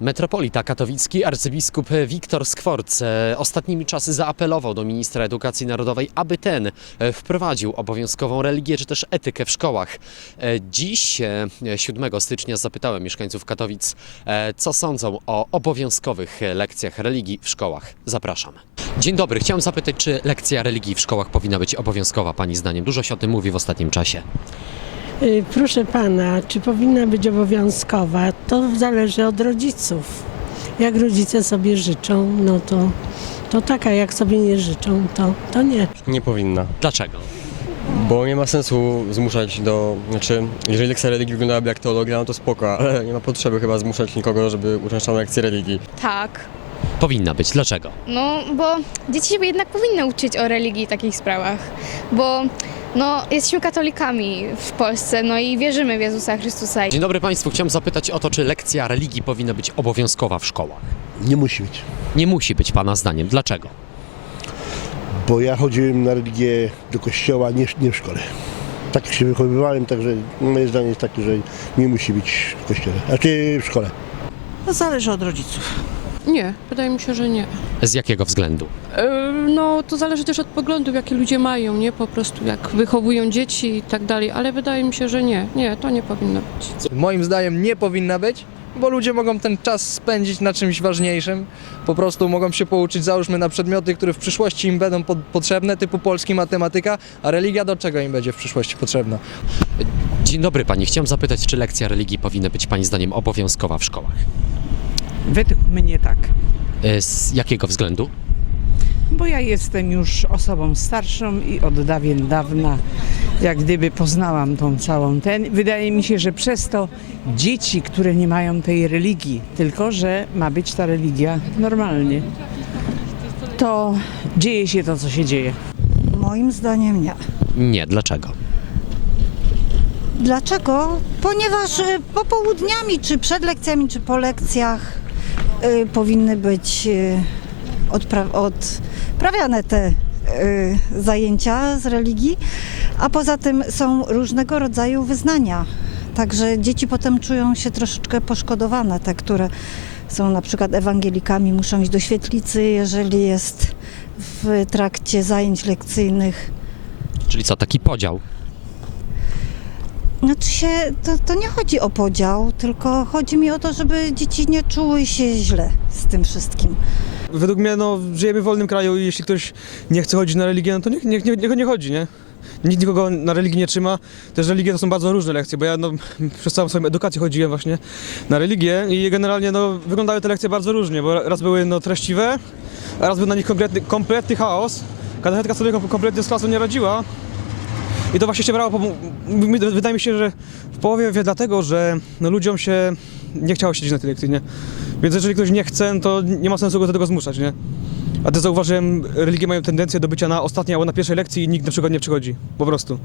Metropolita katowicki arcybiskup Wiktor Skworc e, ostatnimi czasy zaapelował do ministra edukacji narodowej, aby ten e, wprowadził obowiązkową religię czy też etykę w szkołach. E, Dziś, e, 7 stycznia, zapytałem mieszkańców Katowic, co sądzą o obowiązkowych lekcjach religii w szkołach. Zapraszam. Dzień dobry, chciałem zapytać, czy lekcja religii w szkołach powinna być obowiązkowa Pani zdaniem? Dużo się o tym mówi w ostatnim czasie. Y, Proszę pana, czy powinna być obowiązkowa? To zależy od rodziców. Jak rodzice sobie życzą, no to, to taka, jak sobie nie życzą, to, to nie. Nie powinna, Dlaczego? bo nie ma sensu zmuszać do, znaczy, jeżeli lekcja religii wyglądałaby jak teologia, no to spoko, ale nie ma potrzeby chyba zmuszać nikogo, żeby uczęszczał na lekcję religii. Tak. Powinna być. Dlaczego? No, bo dzieci się jednak powinny uczyć o religii i takich sprawach, bo no, jesteśmy katolikami w Polsce, no i wierzymy w Jezusa Chrystusa. Dzień dobry Państwu. Chciałem zapytać o to, czy lekcja religii powinna być obowiązkowa w szkołach. Nie musi być. Nie musi być Pana zdaniem. Dlaczego? Bo ja chodziłem na religię do kościoła, nie, nie w szkole. Tak się wychowywałem, także moje zdanie jest takie, że nie musi być w kościele, a ty w szkole. No zależy od rodziców. Nie, wydaje mi się, że nie. Z jakiego względu? E, No, to zależy też od poglądów, jakie ludzie mają, nie? Po prostu jak wychowują dzieci i tak dalej, ale wydaje mi się, że nie. Nie, to nie powinno być. Moim zdaniem nie powinna być, bo ludzie mogą ten czas spędzić na czymś ważniejszym. Po prostu mogą się pouczyć, załóżmy, na przedmioty, które w przyszłości im będą po- potrzebne, typu polski, matematyka, a religia do czego im będzie w przyszłości potrzebna? Dzień dobry Pani. Chciałem zapytać, czy lekcja religii powinna być Pani zdaniem obowiązkowa w szkołach. Według mnie tak, E, Z jakiego względu? bo ja jestem już osobą starszą i od dawien dawna jak gdyby poznałam tą całą ten. Wydaje mi się, że przez to dzieci, które nie mają tej religii, tylko że ma być ta religia normalnie, to dzieje się to, co się dzieje. Moim zdaniem nie. Nie. Dlaczego? Dlaczego? Ponieważ y, popołudniami, czy przed lekcjami, czy po lekcjach y, powinny być y, odpra- odprawiane te y, zajęcia z religii, a poza tym są różnego rodzaju wyznania. Także dzieci potem czują się troszeczkę poszkodowane, te, które są na przykład ewangelikami, muszą iść do świetlicy, jeżeli jest w trakcie zajęć lekcyjnych Czyli co, taki podział? Znaczy się, to, to nie chodzi o podział, tylko chodzi mi o to, żeby dzieci nie czuły się źle z tym wszystkim. Według mnie no, żyjemy w wolnym kraju i jeśli ktoś nie chce chodzić na religię, no to niech, niech, niech, niech nie chodzi, nie? Nikt nikogo na religii nie trzyma. Też religie to są bardzo różne lekcje, bo ja no, przez całą swoją edukację chodziłem właśnie na religię i generalnie no, wyglądały te lekcje bardzo różnie, bo raz były no, treściwe, a raz był na nich kompletny, kompletny chaos. Katechetka sobie kom- kompletnie z klasą nie radziła. I to właśnie się brało, wydaje mi się, że w połowie wie dlatego, że no, ludziom się nie chciało siedzieć na tej lekcji, nie? Więc jeżeli ktoś nie chce, no to nie ma sensu go do tego zmuszać, nie? A też zauważyłem, religie mają tendencję do bycia na ostatniej albo na pierwszej lekcji i nikt na przykład nie przychodzi. Po prostu.